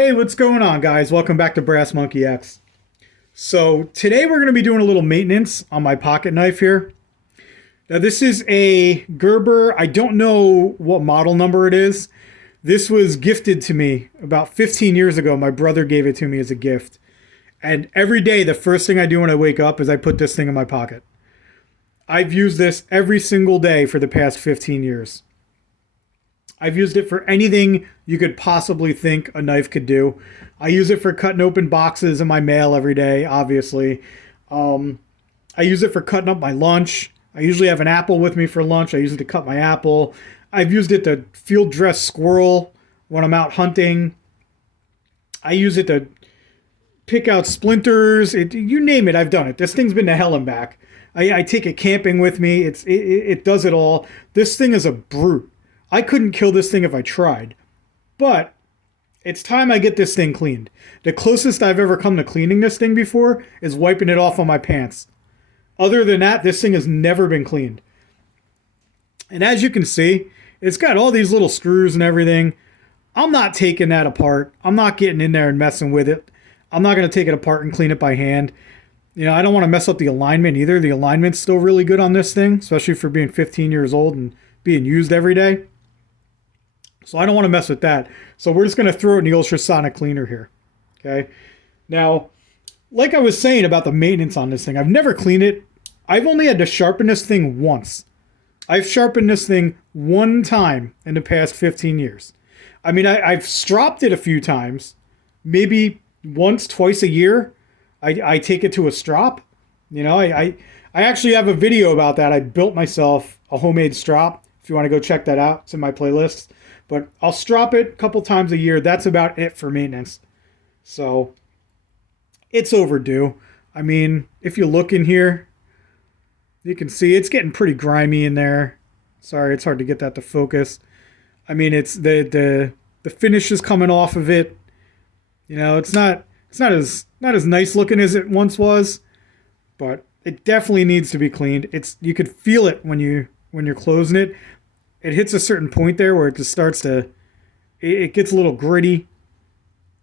Hey, what's going on, guys? Welcome back to Brass Monkey X. So today we're going to be doing a little maintenance on my pocket knife here. Now this is a Gerber. I don't know what model number it is. This was gifted to me about 15 years ago. My brother gave it to me as a gift. And every day, the first thing I do when I wake up is I put this thing in my pocket. I've used this every single day for the past 15 years. I've used it for anything you could possibly think a knife could do. I use it for cutting open boxes in my mail every day, obviously. I use it for cutting up my lunch. I usually have an apple with me for lunch. I use it to cut my apple. I've used it to field dress squirrel when I'm out hunting. I use it to pick out splinters. You name it, I've done it. This thing's been to hell and back. I take it camping with me. It does it all. This thing is a brute. I couldn't kill this thing if I tried. But it's time I get this thing cleaned. The closest I've ever come to cleaning this thing before is wiping it off on my pants. Other than that, this thing has never been cleaned. And as you can see, it's got all these little screws and everything. I'm not taking that apart. I'm not getting in there and messing with it. I'm not going to take it apart and clean it by hand. You know, I don't want to mess up the alignment either. The alignment's still really good on this thing, especially for being 15 years old and being used every day. So I don't want to mess with that. So we're just going to throw it in the ultrasonic cleaner here. Okay. Now, like I was saying about the maintenance on this thing, I've never cleaned it. I've only had to sharpen this thing once. I've sharpened this thing one time in the past 15 years. I mean, I've stropped it a few times. Maybe once, twice a year, I take it to a strop. You know, I actually have a video about that. I built myself a homemade strop. If you want to go check that out, it's in my playlist. But I'll strop it a couple times a year. That's about it for maintenance. So it's overdue. I mean, if you look in here, you can see it's getting pretty grimy in there. Sorry, it's hard to get that to focus. I mean, it's the finish is coming off of it. You know, it's not as nice looking as it once was, but it definitely needs to be cleaned. You could feel it when you're closing it. It hits a certain point there where it just starts to, it gets a little gritty.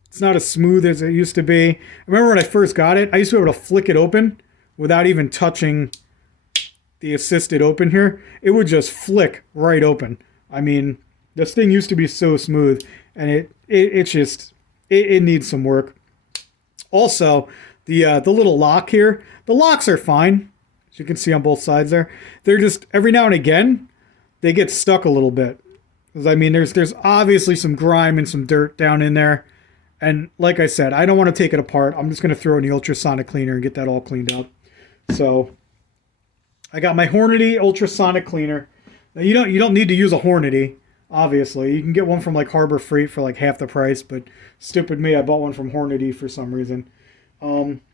It's not as smooth as it used to be. I remember when I first got it, I used to be able to flick it open without even touching the assisted open here. It would just flick right open. I mean, this thing used to be so smooth, and it needs some work. Also, the little lock here, the locks are fine, as you can see on both sides there. They're just, every now and again, they get stuck a little bit. Because, I mean, there's obviously some grime and some dirt down in there. And like I said, I don't want to take it apart. I'm just going to throw in the ultrasonic cleaner and get that all cleaned up. So I got my Hornady ultrasonic cleaner. Now, you don't need to use a Hornady, obviously. You can get one from like Harbor Freight for like half the price, but stupid me, I bought one from Hornady for some reason.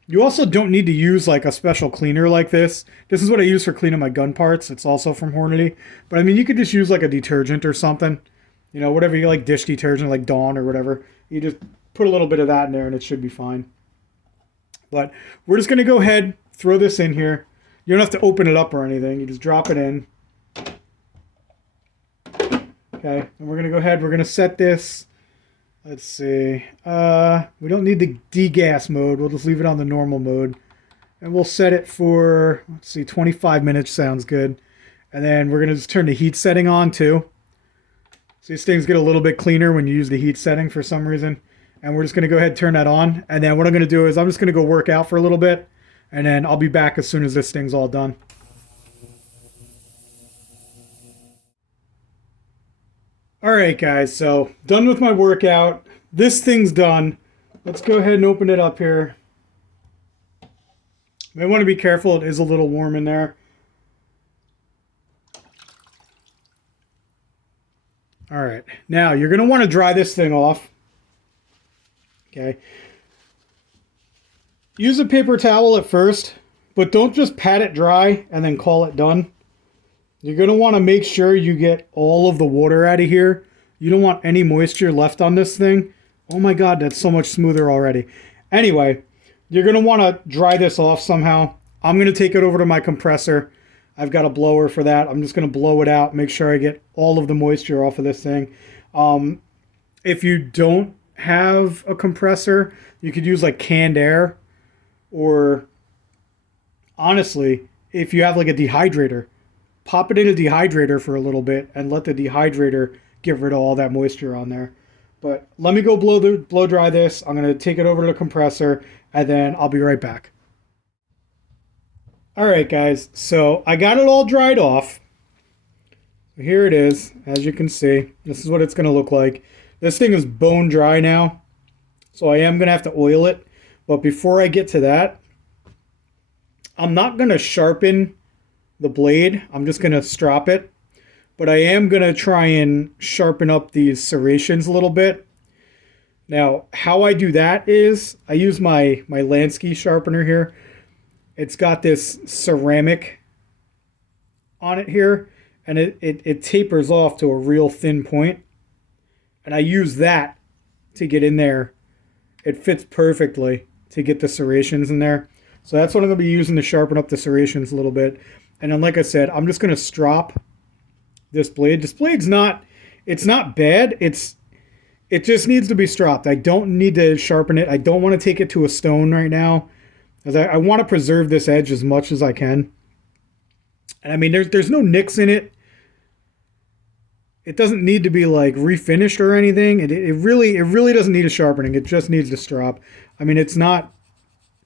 You also don't need to use like a special cleaner like this. This is what I use for cleaning my gun parts. It's also from Hornady. But I mean, you could just use like a detergent or something. You know, whatever you like, dish detergent like Dawn or whatever. You just put a little bit of that in there and it should be fine. But we're just going to go ahead, throw this in here. You don't have to open it up or anything. You just drop it in. Okay, and we're going to go ahead. We're going to set this. Let's see. We don't need the degas mode. We'll just leave it on the normal mode. And we'll set it for, let's see, 25 minutes sounds good. And then we're going to just turn the heat setting on too. So these things get a little bit cleaner when you use the heat setting for some reason. And we're just going to go ahead and turn that on. And then what I'm going to do is I'm just going to go work out for a little bit. And then I'll be back as soon as this thing's all done. Alright guys, so done with my workout. This thing's done. Let's go ahead and open it up here. I want to be careful, it is a little warm in there. Alright, now you're going to want to dry this thing off. Okay. Use a paper towel at first, but don't just pat it dry and then call it done. You're going to want to make sure you get all of the water out of here. You don't want any moisture left on this thing. Oh my God, that's so much smoother already. Anyway, you're going to want to dry this off somehow. I'm going to take it over to my compressor. I've got a blower for that. I'm just going to blow it out, make sure I get all of the moisture off of this thing. If you don't have a compressor, you could use like canned air, or honestly, if you have like a dehydrator, pop it in a dehydrator for a little bit and let the dehydrator get rid of all that moisture on there. But let me go blow dry this. I'm gonna take it over to the compressor and then I'll be right back. All right, guys. So I got it all dried off. Here it is, as you can see. This is what it's gonna look like. This thing is bone dry now, so I am gonna have to oil it. But before I get to that, I'm not gonna sharpen the blade. I'm just gonna strop it. But I am going to try and sharpen up these serrations a little bit. Now, how I do that is I use my Lansky sharpener here. It's got this ceramic on it here, and it tapers off to a real thin point. And I use that to get in there. It fits perfectly to get the serrations in there. So that's what I'm going to be using to sharpen up the serrations a little bit. And then, like I said, I'm just going to strop this blade. This blade's it's not bad. It just needs to be stropped. I don't need to sharpen it. I don't want to take it to a stone right now, as I want to preserve this edge as much as I can. And I mean, there's no nicks in it. It doesn't need to be like refinished or anything. It really doesn't need a sharpening. It just needs to strop. I mean, it's not,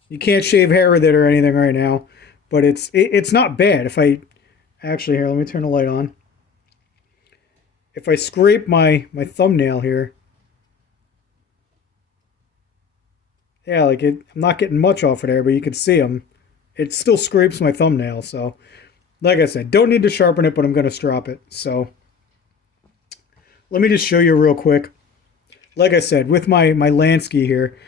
you can't shave hair with it or anything right now, but it's not bad. If I actually, here, let me turn the light on. If I scrape my thumbnail here, yeah, like I'm not getting much off of there, but you can see it still scrapes my thumbnail. So, like I said, don't need to sharpen it, but I'm going to strop it. So, let me just show you real quick. Like I said, with my Lansky here,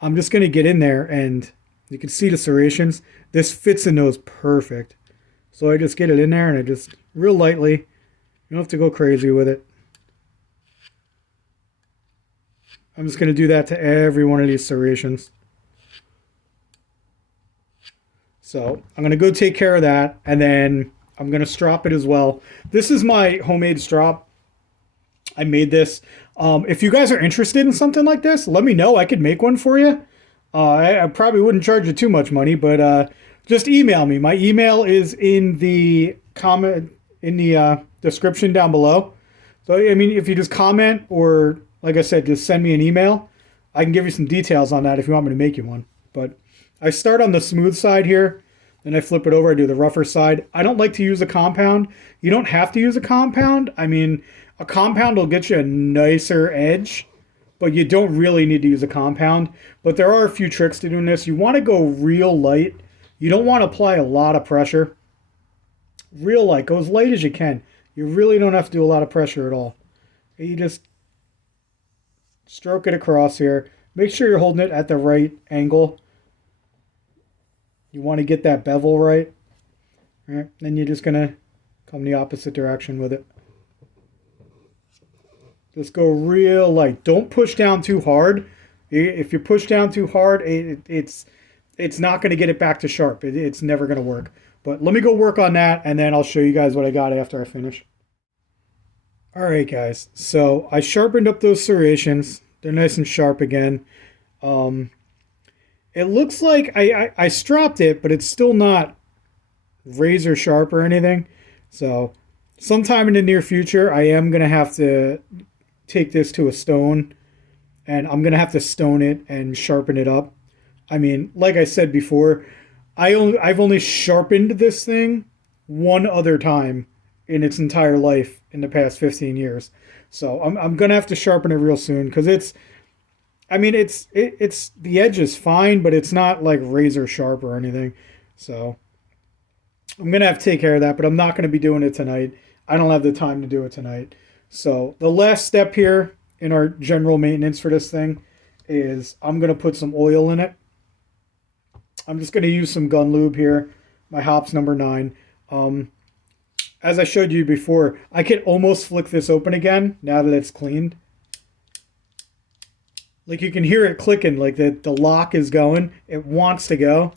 I'm just going to get in there, and you can see the serrations. This fits in those perfect. So I just get it in there, and I just real lightly. You don't have to go crazy with it. I'm just going to do that to every one of these serrations. So I'm going to go take care of that, and then I'm going to strop it as well. This is my homemade strop. I made this. If you guys are interested in something like this, let me know. I could make one for you. I probably wouldn't charge you too much money, but just email me. My email is in the comment in the description down below. So, I mean, if you just comment or, like I said, just send me an email, I can give you some details on that if you want me to make you one. But I start on the smooth side here, then I flip it over, I do the rougher side. I don't like to use a compound. You don't have to use a compound. I mean, a compound will get you a nicer edge, but you don't really need to use a compound. But there are a few tricks to doing this. You want to go real light. You don't want to apply a lot of pressure. Real light. Go as light as you can. You really don't have to do a lot of pressure at all. You just stroke it across here. Make sure you're holding it at the right angle. You want to get that bevel right. All right. Then you're just going to come the opposite direction with it. Just go real light. Don't push down too hard. If you push down too hard, it's not going to get it back to sharp. It's never going to work. But let me go work on that, and then I'll show you guys what I got after I finish. All right, guys. So I sharpened up those serrations. They're nice and sharp again. It looks like I stropped it, but it's still not razor sharp or anything. So sometime in the near future, I am going to have to take this to a stone, and I'm going to have to stone it and sharpen it up. I mean, like I said before, I've only sharpened this thing one other time in its entire life in the past 15 years. So I'm going to have to sharpen it real soon, because it's the edge is fine, but it's not like razor sharp or anything. So I'm going to have to take care of that, but I'm not going to be doing it tonight. I don't have the time to do it tonight. So the last step here in our general maintenance for this thing is I'm going to put some oil in it. I'm just going to use some gun lube here, my Hops number 9. As I showed you before, I could almost flick this open again now that it's cleaned. Like, you can hear it clicking, like the lock is going. It wants to go.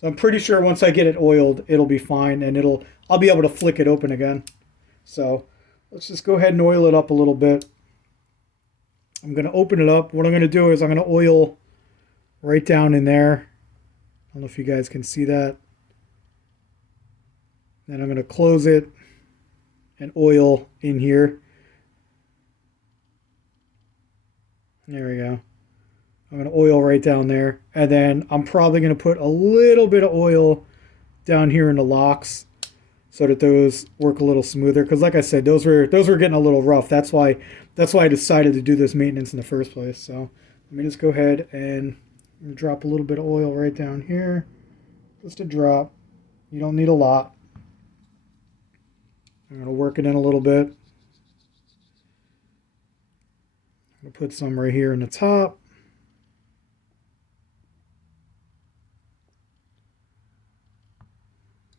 So I'm pretty sure once I get it oiled, it'll be fine, and I'll be able to flick it open again. So let's just go ahead and oil it up a little bit. I'm going to open it up. What I'm going to do is I'm going to oil right down in there. I don't know if you guys can see that. Then I'm going to close it and oil in here. There we go. I'm going to oil right down there. And then I'm probably going to put a little bit of oil down here in the locks so that those work a little smoother. Because like I said, those were getting a little rough. That's why I decided to do this maintenance in the first place. So let me just go ahead and drop a little bit of oil right down here. Just a drop. You don't need a lot. I'm going to work it in a little bit. I'm going to put some right here in the top.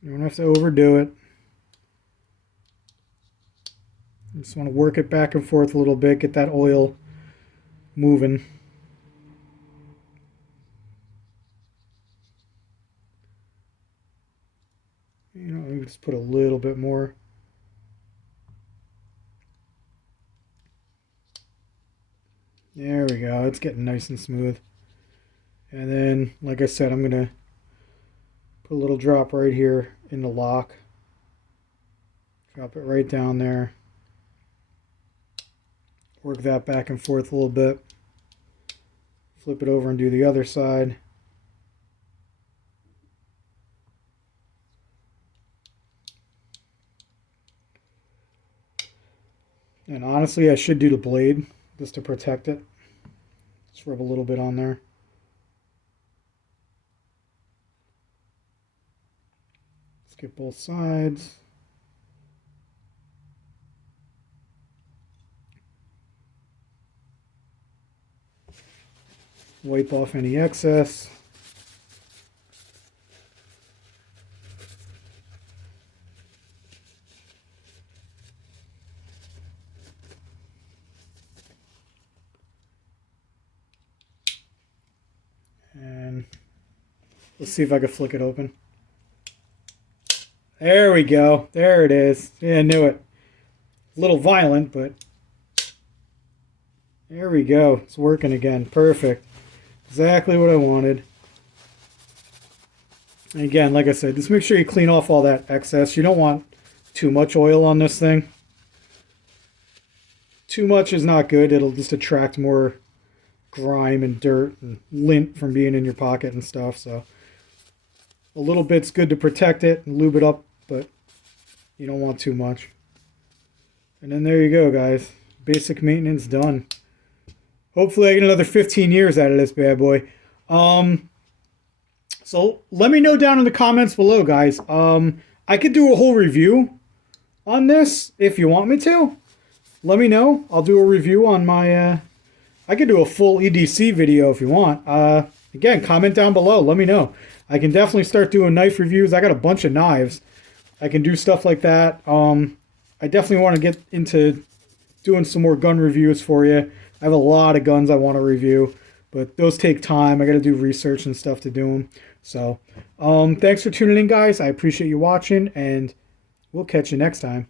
You don't have to overdo it. You just want to work it back and forth a little bit, get that oil moving. You know, maybe just put a little bit more. There we go. It's getting nice and smooth. And then, like I said, I'm going to put a little drop right here in the lock. Drop it right down there. Work that back and forth a little bit. Flip it over and do the other side. And honestly, I should do the blade just to protect it. Just rub a little bit on there. Let's get both sides. Wipe off any excess. And let's see if I can flick it open. There we go. There it is. Yeah, I knew it. A little violent, but there we go. It's working again. Perfect. Exactly what I wanted. And again, like I said, just make sure you clean off all that excess. You don't want too much oil on this thing. Too much is not good. It'll just attract more grime and dirt and lint from being in your pocket and stuff. So a little bit's good to protect it and lube it up, but you don't want too much. And then there you go, guys. Basic maintenance done. Hopefully I get another 15 years out of this bad boy. So let me know down in the comments below, guys. I could do a whole review on this if you want me to. Let me know. I'll do a review on my... I could do a full EDC video if you want. Again, comment down below. Let me know. I can definitely start doing knife reviews. I got a bunch of knives. I can do stuff like that. I definitely want to get into doing some more gun reviews for you. I have a lot of guns I want to review, but those take time. I got to do research and stuff to do them. So, thanks for tuning in, guys. I appreciate you watching, and we'll catch you next time.